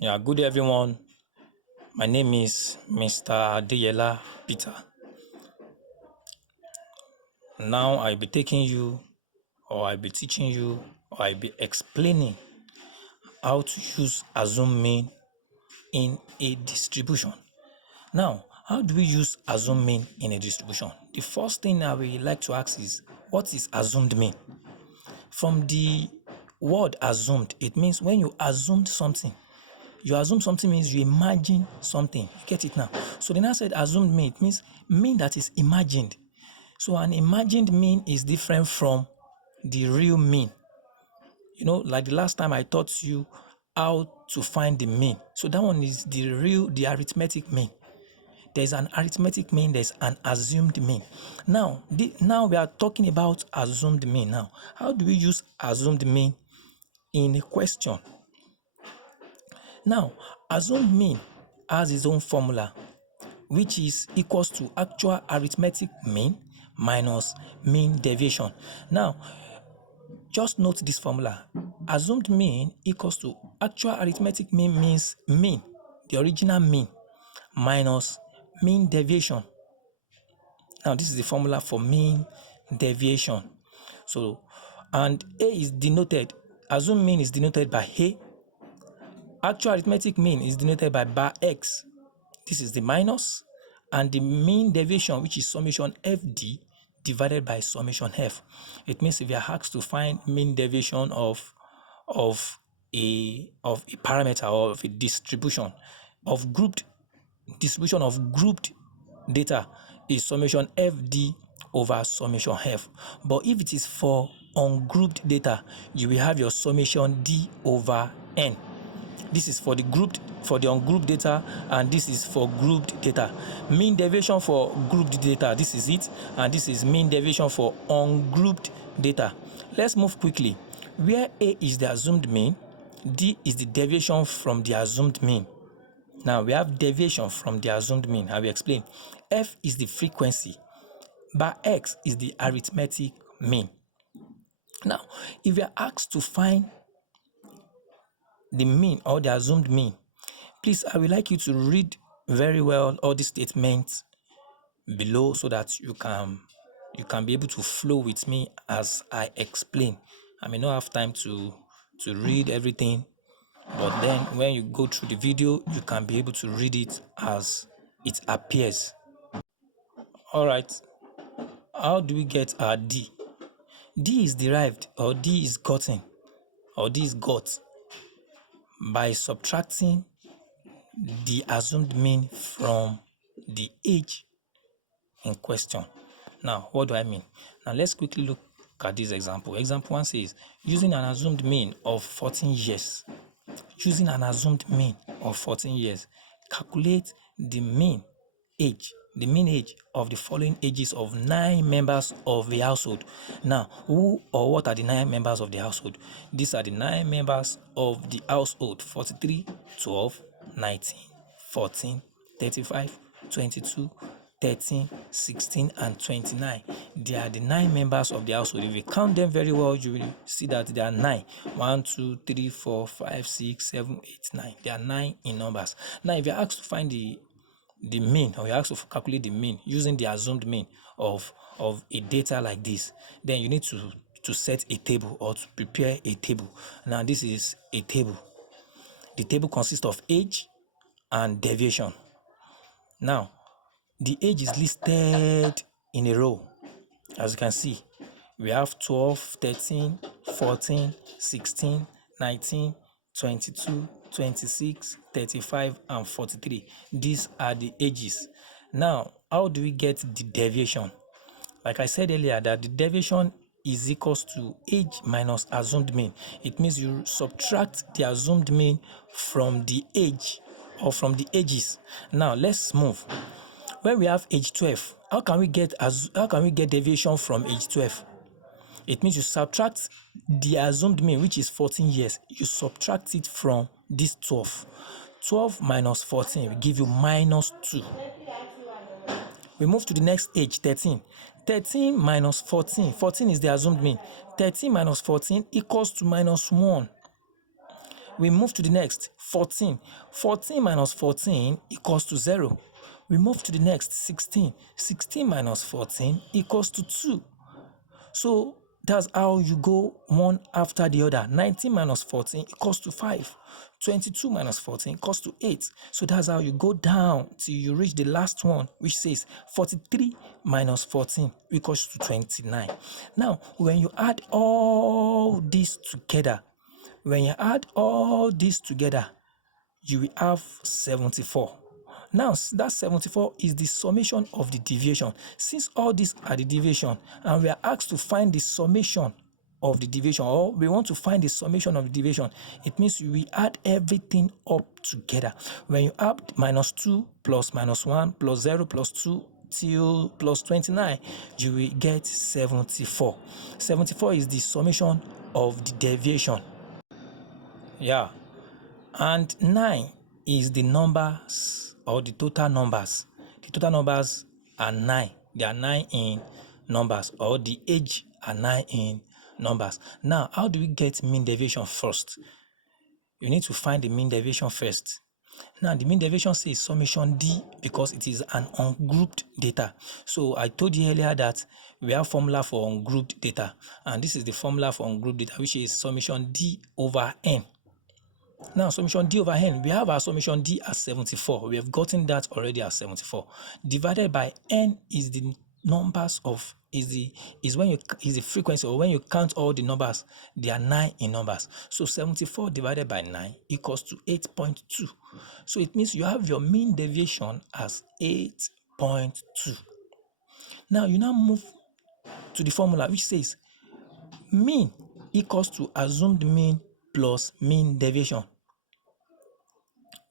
Yeah, good day, everyone. My name is Mr. Adeyela Peter. Now I'll be taking you, or I'll be teaching you, or I'll be explaining how to use assume mean in a distribution. Now, how do we use assume mean in a distribution? The first thing I would like to ask is, what is assumed mean? From the word assumed, it means when you assumed something. You assume something means you imagine something. You get it now? So then I said assumed mean. It means mean that is imagined. So an imagined mean is different from the real mean. Like the last time I taught you how to find the mean. So that one is the arithmetic mean. There's an arithmetic mean, there's an assumed mean. Now we are talking about assumed mean now. How do we use assumed mean in a question? Now, assumed mean has its own formula, which is equals to actual arithmetic mean minus mean deviation. Now, just note this formula. Assumed mean equals to actual arithmetic mean means mean, the original mean, minus mean deviation. Now, this is the formula for mean deviation. So, and A is denoted, assumed mean is denoted by A. Actual arithmetic mean is denoted by bar X. This is the minus, and the mean deviation, which is summation FD divided by summation F. It means if you are asked to find mean deviation of a parameter or of a distribution of grouped data, is summation FD over summation F. But if it is for ungrouped data, you will have your summation D over N. This is for the ungrouped data, and this is for grouped data. Mean deviation for grouped data, this is it, and this is mean deviation for ungrouped data. Let's move quickly. Where A is the assumed mean, D is the deviation from the assumed mean. Now we have deviation from the assumed mean. I will explain. F is the frequency, bar X is the arithmetic mean. Now, if you are asked to find the mean or the assumed mean, please, I would like you to read very well all the statements below so that you can be able to flow with me as I explain. I may not have time to read everything, but then when you go through the video, you can be able to read it as it appears. All right. How do we get our D? D is derived, or D is gotten, or D is got by subtracting the assumed mean from the age in question. Now, what do I mean? Now, let's quickly look at this example. Example 1 says, using an assumed mean of 14 years, calculate the mean age of the following ages of 9 members of the household. Now, who or what are the 9 members of the household? These are the 9 members of the household: 43, 12, 19, 14, 35, 22, 13, 16, and 29. They are the 9 members of the household. If you count them very well, you will see that there are 9. 1, 2, 3, 4, 5, 6, 7, 8, 9. There are 9 in numbers. Now, if you're asked to find the mean, or you're asked to calculate the mean using the assumed mean of a data like this, then you need to set a table or to prepare a table. Now, this is a table. The table consists of age and deviation. Now, the age is listed in a row. As you can see, we have 12, 13, 14, 16, 19, 22, 26, 35, and 43. These are the ages. Now, how do we get the deviation? Like I said earlier, that the deviation is equals to age minus assumed mean. It means you subtract the assumed mean from the age or from the ages. Now, let's move. When we have age 12, how can we get deviation from age 12? It means you subtract the assumed mean, which is 14 years. You subtract it from this 12. 12 minus 14 will give you minus 2. We move to the next age, 13. 13 minus 14. 14 is the assumed mean. 13 minus 14 equals to minus 1. We move to the next, 14. 14 minus 14 equals to 0. We move to the next, 16. 16 minus 14 equals to 2. So that's how you go one after the other. 19 minus 14 equals to 5. 22 minus 14 equals to 8. So that's how you go down till you reach the last one, which says 43 minus 14 equals to 29. Now, when you add all this together, you will have 74. Now, that 74 is the summation of the deviation. Since all these are the deviation, and we are asked to find the summation of the deviation, or we want to find the summation of the deviation, it means we add everything up together. When you add minus 2 plus minus 1 plus 0 plus 2 till plus 29, you will get 74. 74 is the summation of the deviation. Yeah. And 9 is the numbers or the total numbers. The total numbers are 9. They are 9 in numbers, or the age are 9 in numbers. Now, how do we get mean deviation first? You need to find the mean deviation first. Now, the mean deviation says summation D because it is an ungrouped data. So I told you earlier that we have formula for ungrouped data, and this is the formula for ungrouped data, which is summation D over N. Now, summation D over N, we have our summation D as 74. We have gotten that already as 74. Divided by N is the numbers of, is the frequency, or when you count all the numbers, they are 9 in numbers. So 74 divided by 9 equals to 8.2. So it means you have your mean deviation as 8.2. Now, you now move to the formula which says mean equals to assumed mean plus mean deviation.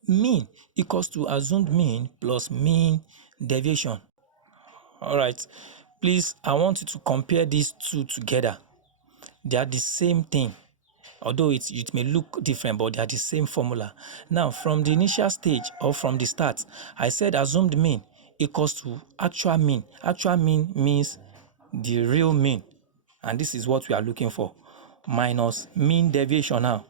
Mean equals to assumed mean plus mean deviation. All right, please, I want you to compare these two together. They are the same thing, although it may look different, but they are the same formula. Now, from the initial stage, or from the start, I said assumed mean equals to actual mean. Actual mean means the real mean, and this is what we are looking for, minus mean deviation. Now,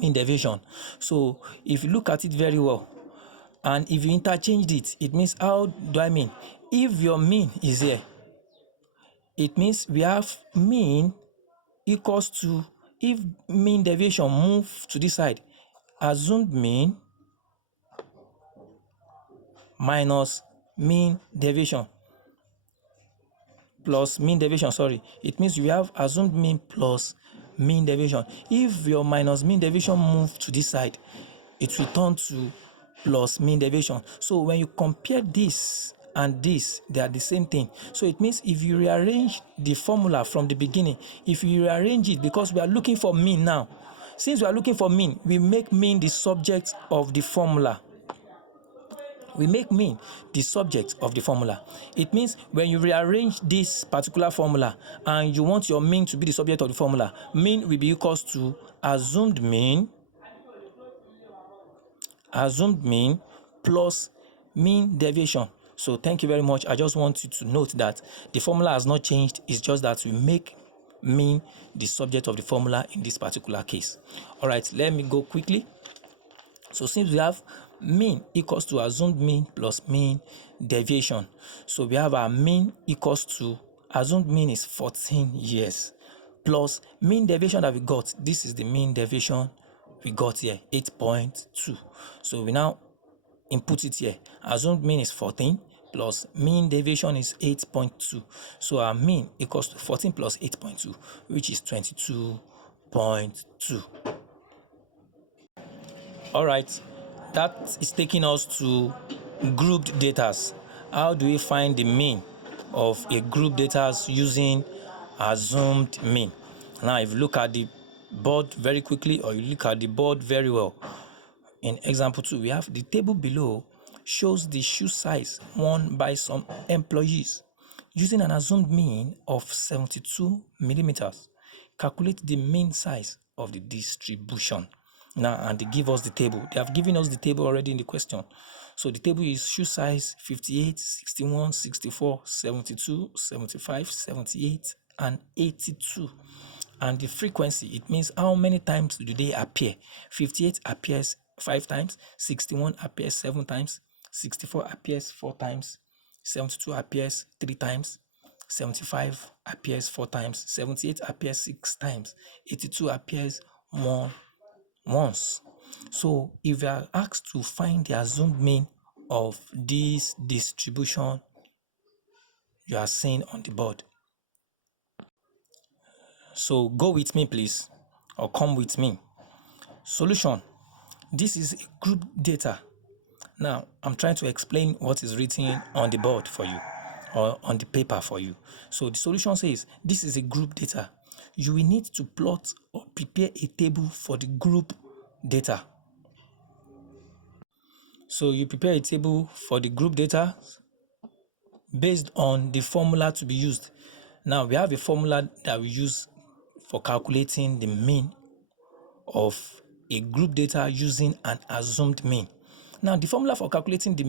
mean deviation. So if you look at it very well, and if you interchanged it, it means, how do I mean? If your mean is here, it means we have mean equals to, if mean deviation move to this side, assumed mean minus mean deviation plus mean deviation, sorry. It means we have assumed mean plus mean deviation. If your minus mean deviation move to this side, it will turn to plus mean deviation. So when you compare this and this, they are the same thing. So it means if you rearrange the formula from the beginning, if you rearrange it, because we are looking for mean now, since we are looking for mean, we make mean the subject of the formula. We make mean the subject of the formula. It means when you rearrange this particular formula and you want your mean to be the subject of the formula, mean will be equals to assumed mean plus mean deviation. So thank you very much. I just want you to note that the formula has not changed. It's just that we make mean the subject of the formula in this particular case. All right, let me go quickly. So since we have mean equals to assumed mean plus mean deviation, so we have our mean equals to, assumed mean is 14 years, plus mean deviation that we got. This is the mean deviation we got here, 8.2. So we now input it here. Assumed mean is 14 plus mean deviation is 8.2. So our mean equals to 14 plus 8.2, which is 22.2. All right, that is taking us to grouped data. How do we find the mean of a group data using assumed mean? Now, if you look at the board very quickly, or you look at the board very well, in example 2, we have the table below shows the shoe size worn by some employees. Using an assumed mean of 72 millimeters, calculate the mean size of the distribution. Now, and they give us the table. They have given us the table already in the question. So the table is shoe size 58, 61, 64, 72, 75, 78, and 82. And the frequency, it means how many times do they appear. 58 appears 5 times, 61 appears 7 times, 64 appears 4 times, 72 appears 3 times, 75 appears 4 times, 78 appears 6 times, 82 appears once. So if you are asked to find the assumed mean of this distribution you are seeing on the board, so go with me please, or come with me. Solution. This is group data. Now, I'm trying to explain what is written on the board for you, or on the paper for you. So the solution says, this is a group data. You will need to plot or prepare a table for the group data. So you prepare a table for the group data based on the formula to be used. Now, we have a formula that we use for calculating the mean of a group data using an assumed mean. Now, the formula for calculating the